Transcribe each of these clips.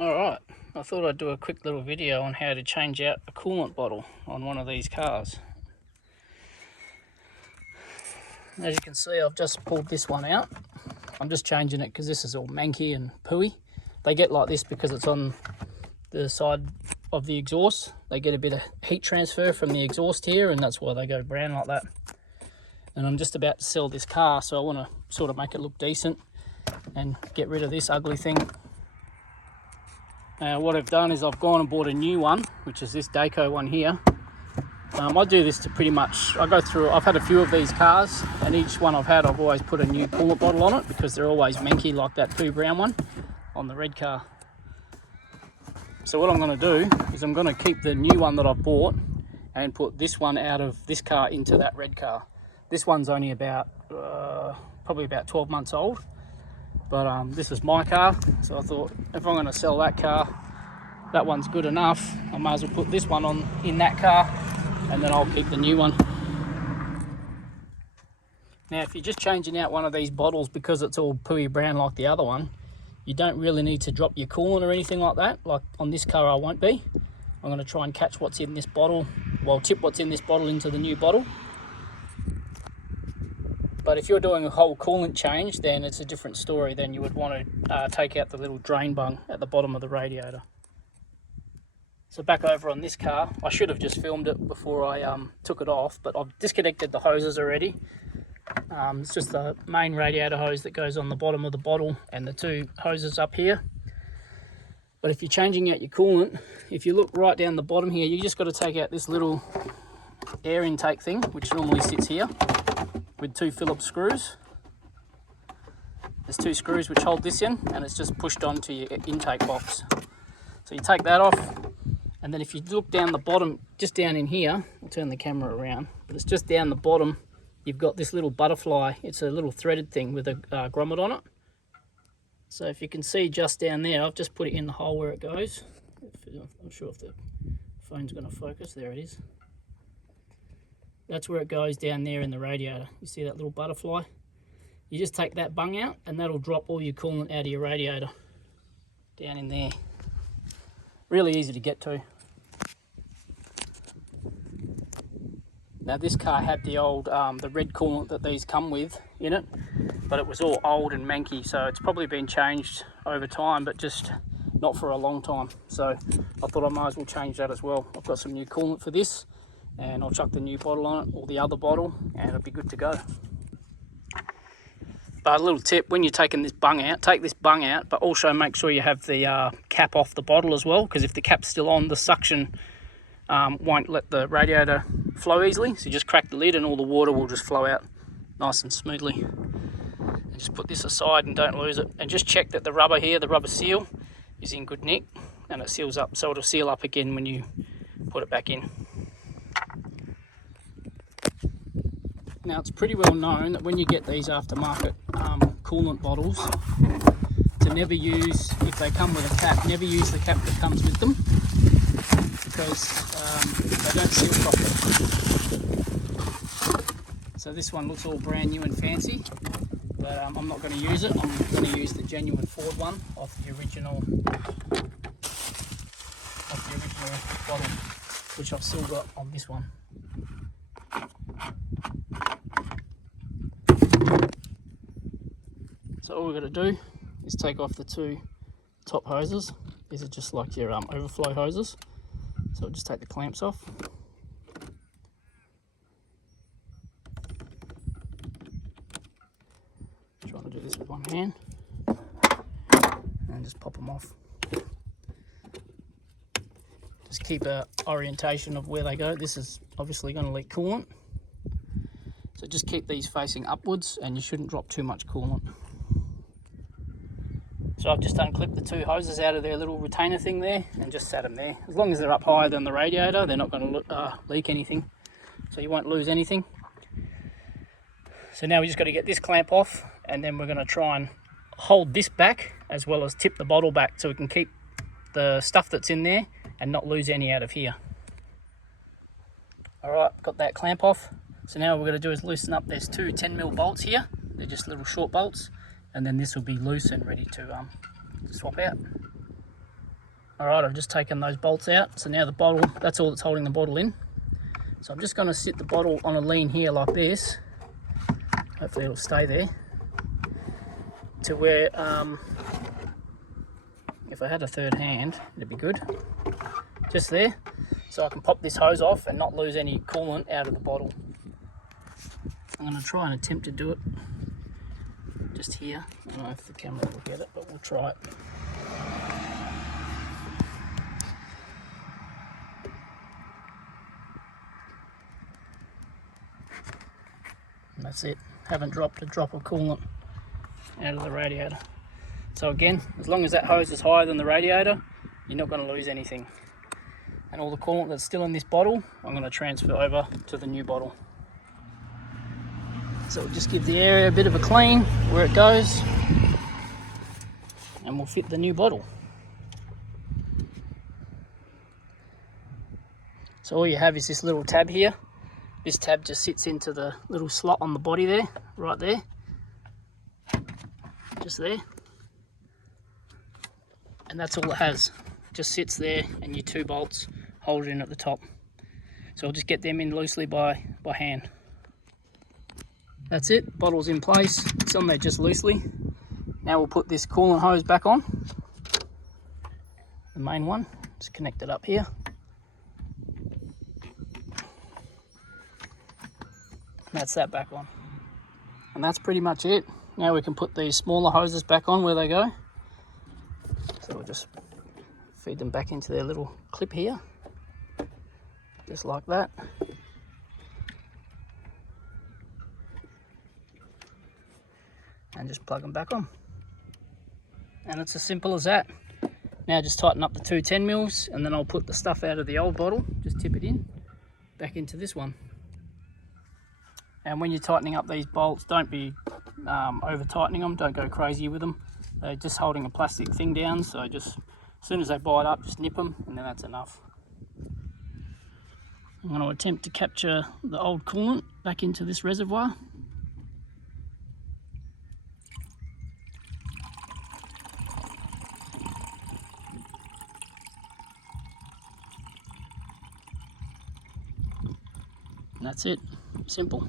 Alright, I thought I'd do a quick little video on how to change out a coolant bottle on one of these cars. As you can see, I've just pulled this one out. I'm just changing it because this is all manky and pooey. They get like this because it's on the side of the exhaust. They get a bit of heat transfer from the exhaust here, and that's why they go brown like that. And I'm just about to sell this car, so I want to sort of make it look decent and get rid of this ugly thing. What I've done is I've gone and bought a new one, which is this Dayco one here. I do this to pretty much, I go through, I've had a few of these cars, and each one I've had, I've always put a new coolant bottle on it because they're always manky like that poo brown one on the red car. So what I'm going to do is I'm going to keep the new one that I've bought and put this one out of this car into that red car. This one's only about, probably about 12 months old. But this is my car, so I thought if I'm going to sell that car, that one's good enough. I might as well put this one on in that car, and then I'll keep the new one. Now, if you're just changing out one of these bottles because it's all pooey brown like the other one, you don't really need to drop your coolant or anything like that. Like on this car, I won't be. I'm going to try and catch what's in this bottle, well, tip what's in this bottle into the new bottle. But if you're doing a whole coolant change, then it's a different story. Then you would want to take out the little drain bung at the bottom of the radiator. So back over on this car, I should have just filmed it before I took it off, but I've disconnected the hoses already. It's just the main radiator hose that goes on the bottom of the bottle and the two hoses up here. But if you're changing out your coolant, if you look right down the bottom here, you just got to take out this little air intake thing, which normally sits here, with two Phillips screws. There's two screws which hold this in, and it's just pushed onto your intake box. So you take that off, and then if you look down the bottom, just down in here, I'll turn the camera around, but it's just down the bottom, you've got this little butterfly. It's a little threaded thing with a grommet on it. So if you can see just down there, I've just put it in the hole where it goes. I'm not sure if the phone's going to focus. There it is. That's where it goes down there in the radiator. You see that little butterfly? You just take that bung out and that'll drop all your coolant out of your radiator down in there. Really easy to get to. Now this car had the old, the red coolant that these come with in it, but it was all old and manky, so it's probably been changed over time, but just not for a long time. So I thought I might as well change that as well. I've got some new coolant for this, and I'll chuck the new bottle on it, or the other bottle, and it'll be good to go. But a little tip, when you're taking this bung out, take this bung out, but also make sure you have the cap off the bottle as well, because if the cap's still on, the suction won't let the radiator flow easily. So you just crack the lid and all the water will just flow out nice and smoothly. And just put this aside and don't lose it. And just check that the rubber here, the rubber seal, is in good nick, and it seals up, so it'll seal up again when you put it back in. Now it's pretty well known that when you get these aftermarket coolant bottles, to never use, if they come with a cap, never use the cap that comes with them, because they don't seal properly. So this one looks all brand new and fancy, but I'm not going to use it. I'm going to use the genuine Ford one off the original bottle, which I've still got on this one. So all we're going to do is take off the two top hoses. These are just like your overflow hoses. So I'll just take the clamps off. Trying to do this with one hand. And just pop them off. Just keep an orientation of where they go. This is obviously going to leak coolant. So just keep these facing upwards and you shouldn't drop too much coolant. So I've just unclipped the two hoses out of their little retainer thing there and just sat them there. As long as they're up higher than the radiator, they're not going to leak anything. So you won't lose anything. So now we just got to get this clamp off, and then we're going to try and hold this back as well as tip the bottle back so we can keep the stuff that's in there and not lose any out of here. Alright, got that clamp off. So now what we're going to do is loosen up. There's two 10mm bolts here. They're just little short bolts. And then this will be loose and ready to swap out. Alright, I've just taken those bolts out, so now the bottle, that's all that's holding the bottle in. So I'm just going to sit the bottle on a lean here like this, hopefully it'll stay there, to where, if I had a third hand, it'd be good, just there, so I can pop this hose off and not lose any coolant out of the bottle. I'm going to try and attempt to do it just here. I don't know if the camera will get it, but we'll try it. And that's it. Haven't dropped a drop of coolant out of the radiator. So again, as long as that hose is higher than the radiator, you're not going to lose anything. And all the coolant that's still in this bottle, I'm going to transfer over to the new bottle. So we'll just give the area a bit of a clean where it goes, and we'll fit the new bottle. So all you have is this little tab here. This tab just sits into the little slot on the body there, right there, just there. And that's all it has. It just sits there, and your 2 bolts hold it in at the top. So I'll just get them in loosely by hand. That's it, bottle's in place, it's on there just loosely. Now we'll put this coolant hose back on, the main one, just connect it up here. That's that back on. And that's pretty much it. Now we can put these smaller hoses back on where they go. So we'll just feed them back into their little clip here, just like that. And just plug them back on. And it's as simple as that. Now just tighten up the 2 10mm, and then I'll put the stuff out of the old bottle, just tip it in, back into this one. And when you're tightening up these bolts, don't be over tightening them, don't go crazy with them. They're just holding a plastic thing down, so just as soon as they bite up, just nip them, and then that's enough. I'm going to attempt to capture the old coolant back into this reservoir. And that's it, simple.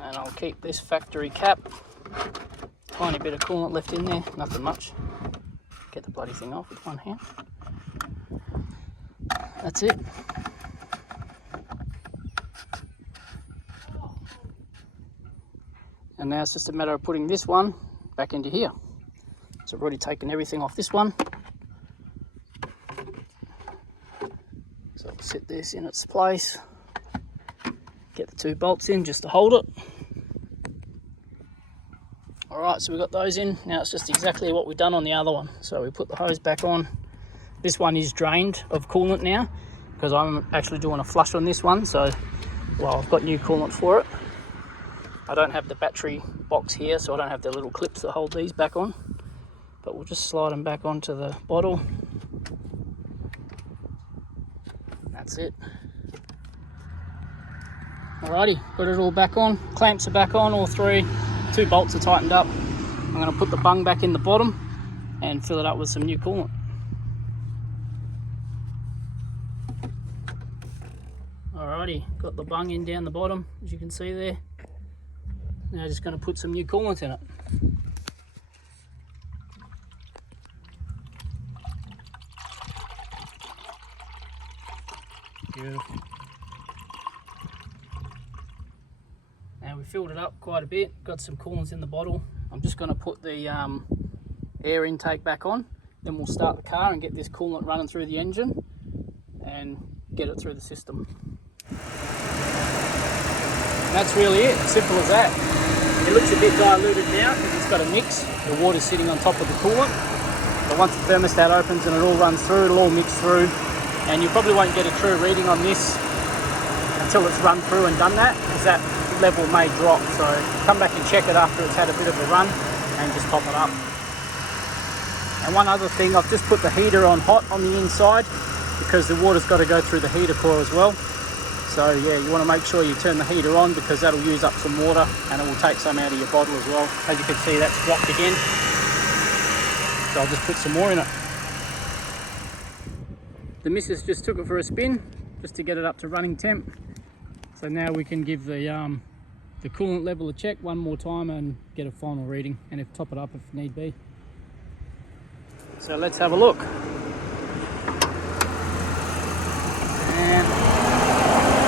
And I'll keep this factory cap. Tiny bit of coolant left in there, nothing much. Get the bloody thing off with one hand. That's it. And now it's just a matter of putting this one back into here. So I've already taken everything off this one. So I'll sit this in its place, get the 2 bolts in just to hold it. Alright, so we've got those in. Now it's just exactly what we've done on the other one. So we put the hose back on. This one is drained of coolant now, because I'm actually doing a flush on this one. So, well, I've got new coolant for it. I don't have the battery box here, so I don't have the little clips that hold these back on. But we'll just slide them back onto the bottle. That's it. Alrighty, got it all back on. Clamps are back on, all 3. 2 bolts are tightened up. I'm going to put the bung back in the bottom and fill it up with some new coolant. Alrighty, got the bung in down the bottom, as you can see there. Now just going to put some new coolant in it. Beautiful. Now we filled it up quite a bit, got some coolants in the bottle. I'm just going to put the air intake back on, then we'll start the car and get this coolant running through the engine and get it through the system. And that's really it, simple as that. It looks a bit diluted now because it's got a mix. The water's sitting on top of the coolant. But once the thermostat opens and it all runs through, it'll all mix through. And you probably won't get a true reading on this until it's run through and done that, because that level may drop. So come back and check it after it's had a bit of a run and just top it up. And one other thing, I've just put the heater on hot on the inside because the water's got to go through the heater core as well. So yeah, you want to make sure you turn the heater on because that'll use up some water and it will take some out of your bottle as well. As you can see, that's dropped again. So I'll just put some more in it. The missus just took it for a spin just to get it up to running temp. So now we can give the coolant level a check one more time and get a final reading, and if top it up if need be. So let's have a look. And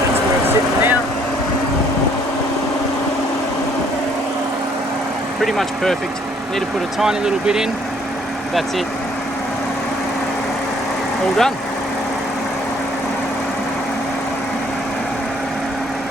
that's where it's sitting now. Pretty much perfect. Need to put a tiny little bit in. That's it. All done.